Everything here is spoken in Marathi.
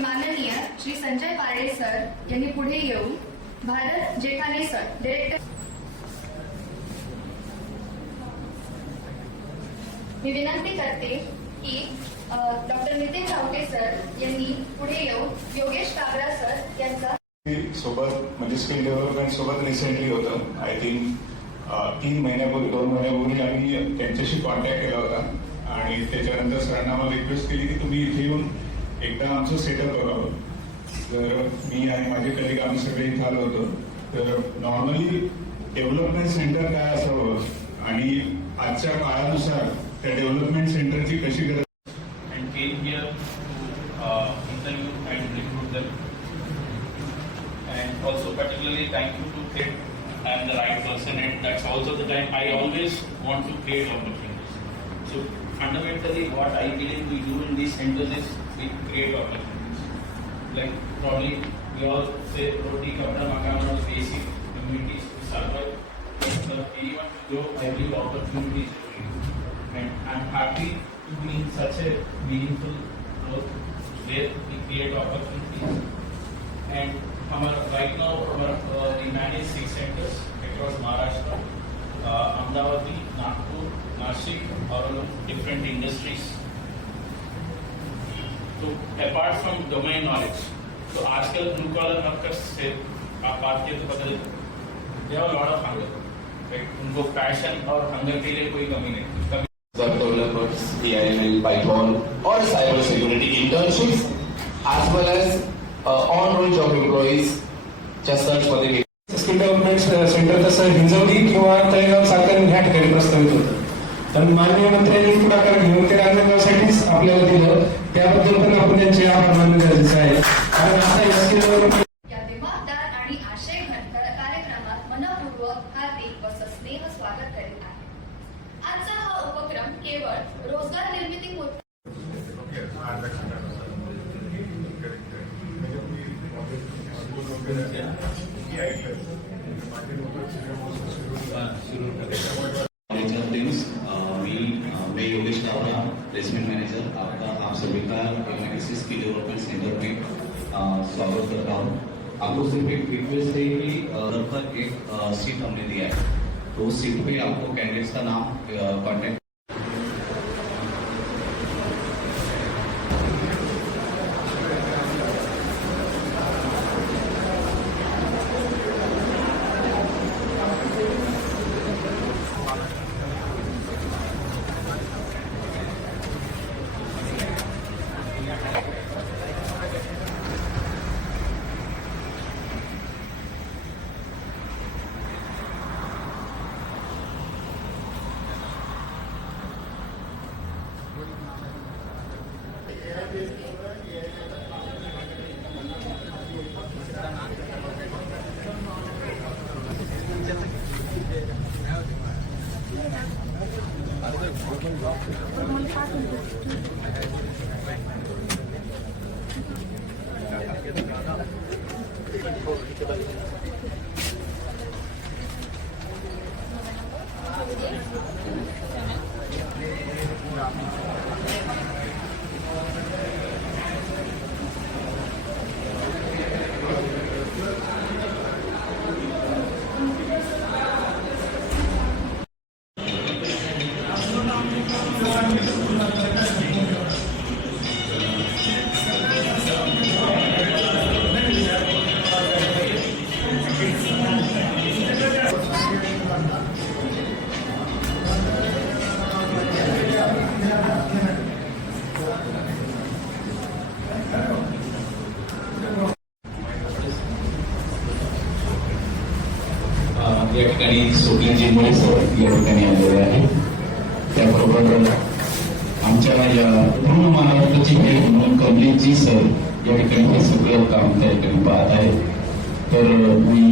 माननीय श्री संजय पारे सर यांनी पुढे येऊन भारत जेठाणे सर डायरेक्टर मी विनंती करते की डॉक्टर नितीन रावटे सर यांनी पुढे येऊन योगेश काबरा सर यांचा सोबत म्हणजे स्किल डेव्हलपमेंट सोबत रिसेंटली होतं. आय थिंक 2 महिन्यापूर्वी आम्ही त्यांच्याशी कॉन्टॅक्ट केला होता आणि त्याच्यानंतर सरांना मला रिक्वेस्ट केली की तुम्ही इथे येऊन एकदा आमचं सेटअप करावं. तर मी आणि माझे कलिग आम्ही सगळे इथे आलो होतो. तर नॉर्मली डेव्हलपमेंट सेंटर काय असावं आणि आजच्या काळानुसार त्या डेव्हलपमेंट सेंटरची कशी गरज and also particularly thank you to Ted. I am the right person, and that's also the time I always want to create opportunities. So fundamentally what I believe we do in these centers is we create opportunities. Like probably we all say roti kapda makan are basic communities to survive. But anyone to grow, I believe opportunities to create. And I'm happy to be in such a meaningful growth where we create opportunities. And right now we manage 6 centers across Maharashtra, Ahmedabad, Nagpur, Nashik, all different industries. So apart from domain knowledge, so आजकल blue collar workers से आप बात किए तो पता चलता they have a lot of hunger. Like उनको passion और hunger के लिए कोई कमी नहीं. Web developers, AIML, Python, or cyber security internships, as well as on-roll job employees. Just search for the skill development centre तसं हिंजवडी किंवा तळेगाव साखर ह्या ठिकाणी प्रस्तावित होतं. तर माननीय मंत्र्यांनी पुढाकार घेऊन ते रांजणगावसाठीच आपल्याला दिलं. त्याबद्दल पण आपण त्यांचे आभार मानणे गरजेचे आहे. कारण आता या स्किल डेव्हलपमेंट या दिमागदार आणि आशय घडतर कार्यक्रमात मनपूर्वक हार्दिक व सस्नेह स्वागत करीत आहे. आजचा हा उपक्रम केवळ रोजगार निर्मिती मैं योगेश काबरा, प्लेसमेंट मैनेजर आप सभी का एमआईसी स्किल डेवलपमेंट सेंटर में स्वागत करता हूँ. आपको सिर्फ एक रिक्वेस्ट है कि लगभग एक सीट हमने दिया है, तो उस सीट पे आपको कैंडिडेट्स का नाम कॉन्टेक्ट या ठिकाणी सोडल्याची मुळे सर या ठिकाणी आलेले आहे. त्याबरोबर आमच्या या पूर्ण महाराष्ट्राची भेट म्हणून कमलेशजी सर या ठिकाणी हे सगळं काम त्या ठिकाणी पाहत आहे. तर मी